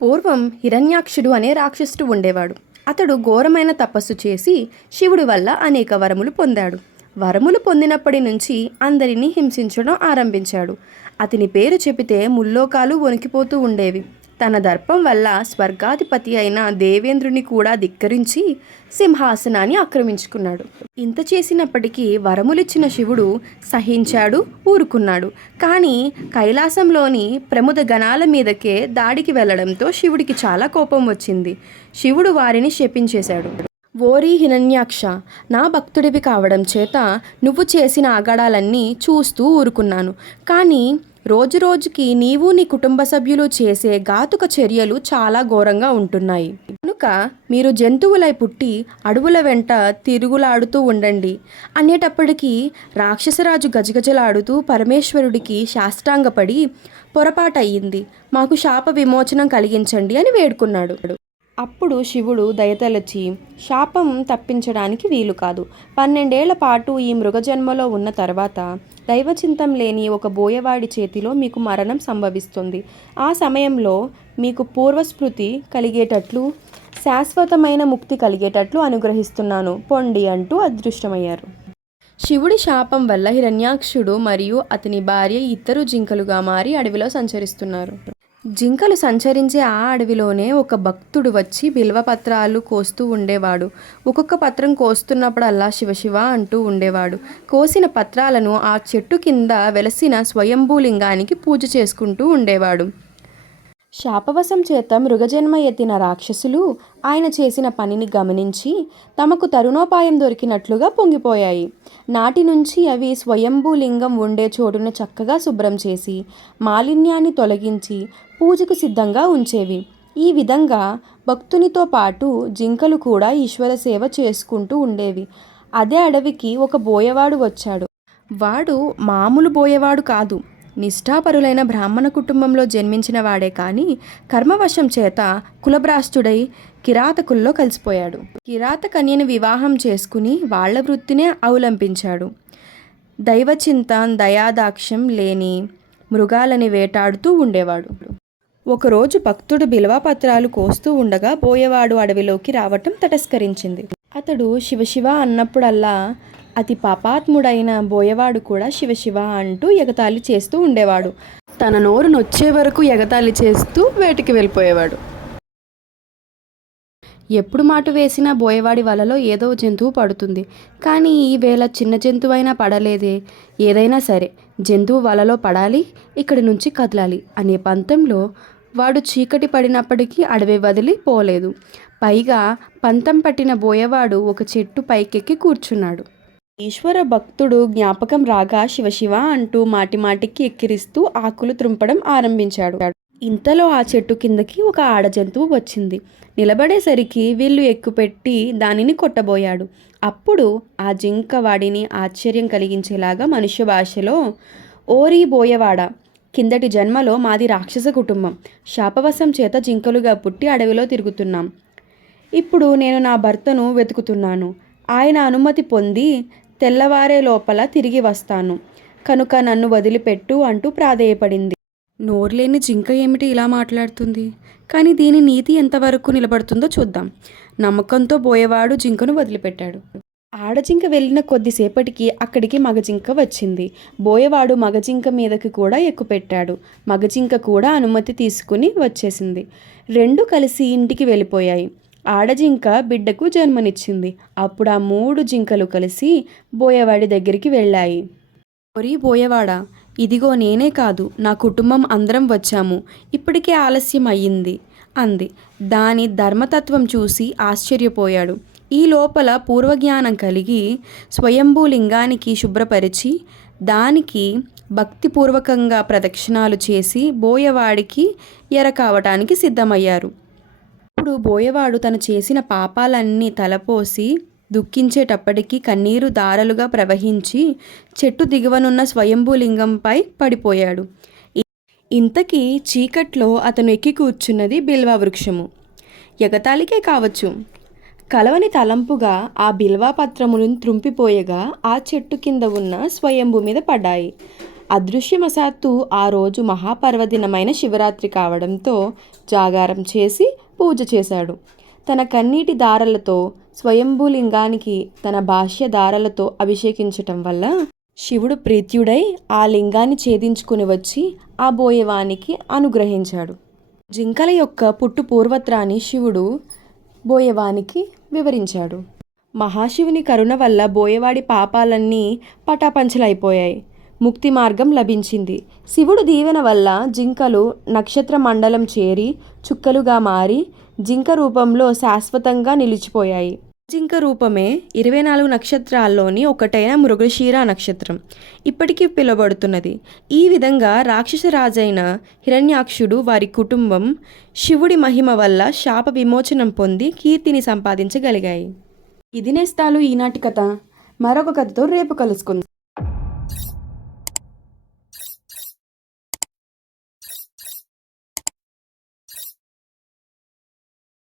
పూర్వం హిరణ్యాక్షుడు అనే రాక్షసుడు ఉండేవాడు. అతడు ఘోరమైన తపస్సు చేసి శివుడి వల్ల అనేక వరములు పొందాడు. వరములు పొందినప్పటి నుంచి అందరినీ హింసించడం ఆరంభించాడు. అతని పేరు చెబితే ముల్లోకాలు వణికిపోతూ ఉండేవి. తన దర్పం వల్ల స్వర్గాధిపతి అయిన దేవేంద్రుని కూడా ధిక్కరించి సింహాసనాన్ని ఆక్రమించుకున్నాడు. ఇంత చేసినప్పటికీ వరములిచ్చిన శివుడు సహించాడు, ఊరుకున్నాడు. కానీ కైలాసంలోని ప్రముద గణాల మీదకే దాడికి వెళ్లడంతో శివుడికి చాలా కోపం వచ్చింది. శివుడు వారిని శపించేశాడు. ఓరి హిరణ్యాక్ష, నా భక్తుడివి కావడం చేత నువ్వు చేసిన ఆగడాలన్నీ చూస్తూ ఊరుకున్నాను. కానీ రోజురోజుకి నీవు నీ కుటుంబ సభ్యులు చేసే ఘాతుక చర్యలు చాలా ఘోరంగా ఉంటున్నాయి. కనుక మీరు జంతువులై పుట్టి అడవుల వెంట తిరుగులాడుతూ ఉండండి అనేటప్పటికీ రాక్షసరాజు గజగజలాడుతూ పరమేశ్వరుడికి సాష్టాంగపడి, పొరపాటయ్యింది, మాకు శాప విమోచనం కలిగించండి అని వేడుకున్నాడు. అప్పుడు శివుడు దయతలచి, శాపం తప్పించడానికి వీలు కాదు. 12 ఏళ్ల పాటు ఈ మృగజన్మలో ఉన్న తర్వాత దైవచింతం లేని ఒక బోయవాడి చేతిలో మీకు మరణం సంభవిస్తుంది. ఆ సమయంలో మీకు పూర్వస్మృతి కలిగేటట్లు, శాశ్వతమైన ముక్తి కలిగేటట్లు అనుగ్రహిస్తున్నాను పొండి అంటూ అదృష్టమయ్యారు. శివుడి శాపం వల్ల హిరణ్యాక్షుడు మరియు అతని భార్య ఇద్దరు జింకలుగా మారి అడవిలో సంచరిస్తున్నారు. జింకలు సంచరించే ఆ అడవిలోనే ఒక భక్తుడు వచ్చి బిల్వపత్రాలు కోస్తూ ఉండేవాడు. ఒక్కొక్క పత్రం కోస్తున్నప్పుడల్లా శివశివ అంటూ ఉండేవాడు. కోసిన పత్రాలను ఆ చెట్టు కింద వెలసిన స్వయంభూలింగానికి పూజ చేసుకుంటూ ఉండేవాడు. శాపవశం చేత మృగజన్మ ఎత్తిన రాక్షసులు ఆయన చేసిన పనిని గమనించి తమకు తరుణోపాయం దొరికినట్లుగా పొంగిపోయాయి. నాటి నుంచి అవి స్వయంభూలింగం ఉండే చోటును చక్కగా శుభ్రం చేసి మాలిన్యాన్ని తొలగించి పూజకు సిద్ధంగా ఉంచేవి. ఈ విధంగా భక్తునితో పాటు జింకలు కూడా ఈశ్వర సేవ చేసుకుంటూ ఉండేవి. అదే అడవికి ఒక బోయవాడు వచ్చాడు. వాడు మామూలు బోయవాడు కాదు. నిష్ఠాపరులైన బ్రాహ్మణ కుటుంబంలో జన్మించిన వాడే కానీ కర్మవశం చేత కులభ్రాష్టుడై కిరాతకుల్లో కలిసిపోయాడు. కిరాత కన్యను వివాహం చేసుకుని వాళ్ల వృత్తినే అవలంబించాడు. దైవచింత దయాదాక్ష్యం లేని మృగాలని వేటాడుతూ ఉండేవాడు. ఒకరోజు భక్తుడు బిల్వపత్రాలు కోస్తూ ఉండగా బోయవాడు అడవిలోకి రావటం తటస్కరించింది. అతడు శివశివ అన్నప్పుడల్లా అతి పాపాత్ముడైన బోయవాడు కూడా శివశివ అంటూ ఎగతాళి చేస్తూ ఉండేవాడు. తన నోరు నొచ్చే వరకు ఎగతాళి చేస్తూ వేటికి వెళ్ళిపోయేవాడు. ఎప్పుడు మాటు వేసినా బోయవాడి వలలో ఏదో జంతువు పడుతుంది. కానీ ఈవేళ చిన్న జంతువైనా పడలేదే. ఏదైనా సరే జంతువు వలలో పడాలి, ఇక్కడి నుంచి కదలాలి అనే పంతంలో వాడు చీకటి పడినప్పటికీ అడవి వదిలి పోలేదు. పైగా పంతం పట్టిన బోయవాడు ఒక చెట్టు పైకెక్కి కూర్చున్నాడు. ఈశ్వర భక్తుడు జ్ఞాపకం రాగా శివశివ అంటూ మాటిమాటికి ఎక్కిరిస్తూ ఆకులు త్రుంపడం ఆరంభించాడు. ఇంతలో ఆ చెట్టు కిందకి ఒక ఆడ జంతువు వచ్చింది. నిలబడేసరికి వీళ్ళు ఎక్కుపెట్టి దానిని కొట్టబోయాడు. అప్పుడు ఆ జింక వాడిని ఆశ్చర్యం కలిగించేలాగా మనుష్య భాషలో, ఓరీ బోయవాడ, కిందటి జన్మలో మాది రాక్షస కుటుంబం. శాపవశం చేత జింకలుగా పుట్టి అడవిలో తిరుగుతున్నాం. ఇప్పుడు నేను నా భర్తను వెతుకుతున్నాను. ఆయన అనుమతి పొంది తెల్లవారే లోపల తిరిగి వస్తాను. కనుక నన్ను వదిలిపెట్టు అంటూ ప్రాధేయపడింది. నోరులేని జింక ఏమిటి ఇలా మాట్లాడుతుంది? కానీ దీని నీతి ఎంతవరకు నిలబడుతుందో చూద్దాం. నమ్మకంతో బోయవాడు జింకను వదిలిపెట్టాడు. ఆడజింక వెళ్ళిన కొద్దిసేపటికి అక్కడికి మగజింక వచ్చింది. బోయవాడు మగజింక మీదకి కూడా ఎక్కుపెట్టాడు. మగజింక కూడా అనుమతి తీసుకుని వచ్చేసింది. రెండు కలిసి ఇంటికి వెళ్ళిపోయాయి. ఆడజింక బిడ్డకు జన్మనిచ్చింది. అప్పుడు ఆ 3 జింకలు కలిసి బోయవాడి దగ్గరికి వెళ్ళాయి. ఒరి బోయవాడా, ఇదిగో నేనే కాదు, నా కుటుంబం అందరం వచ్చాము. ఇప్పటికే ఆలస్యం అయ్యింది అంది. దాని ధర్మతత్వం చూసి ఆశ్చర్యపోయాడు. ఈ లోపల పూర్వజ్ఞానం కలిగి స్వయంభూలింగానికి శుభ్రపరిచి దానికి భక్తిపూర్వకంగా ప్రదక్షిణాలు చేసి బోయవాడికి ఎర కావటానికి సిద్ధమయ్యారు. ఇప్పుడు బోయవాడు తను చేసిన పాపాలన్నీ తలపోసి దుఃఖించేటప్పటికీ కన్నీరు దారలుగా ప్రవహించి చెట్టు దిగువనున్న స్వయంభూలింగంపై పడిపోయాడు. ఇంతకీ చీకట్లో అతను ఎక్కి కూర్చున్నది బిల్వ వృక్షము. ఎగతాళికే కావచ్చు. కలవని తలంపుగా ఆ బిల్వపత్రములను త్రుంపిపోయగా ఆ చెట్టు కింద ఉన్న స్వయంభూ మీద పడ్డాయి. అదృశ్యవశాత్తు ఆ రోజు మహాపర్వదినమైన శివరాత్రి కావడంతో జాగారం చేసి పూజ చేశాడు. తన కన్నీటి దారలతో స్వయంభూలింగానికి తన భాష్య దారలతో అభిషేకించటం వల్ల శివుడు ప్రీత్యుడై ఆ లింగాన్ని ఛేదించుకుని వచ్చి ఆ బోయవానికి అనుగ్రహించాడు. జింకల యొక్క పుట్టు పూర్వత్రాన్ని శివుడు బోయవానికి వివరించాడు. మహాశివుని కరుణ వల్ల బోయవాడి పాపాలన్నీ పటాపంచలైపోయాయి. ముక్తి మార్గం లభించింది. శివుడు దీవెన వల్ల జింకలు నక్షత్ర మండలం చేరి చుక్కలుగా మారి జింక రూపంలో శాశ్వతంగా నిలిచిపోయాయి. జింక రూపమే 24 నక్షత్రాల్లోని ఒకటైన మృగశిర నక్షత్రం ఇప్పటికీ పిలువబడుతున్నది. ఈ విధంగా రాక్షస రాజైన హిరణ్యాక్షుడు వారి కుటుంబం శివుడి మహిమ వల్ల శాప విమోచనం పొంది కీర్తిని సంపాదించగలిగాయి. ఇది నేస్తాలు ఈనాటి కథ. మరొక కథతో రేపు కలుసుకుందాం.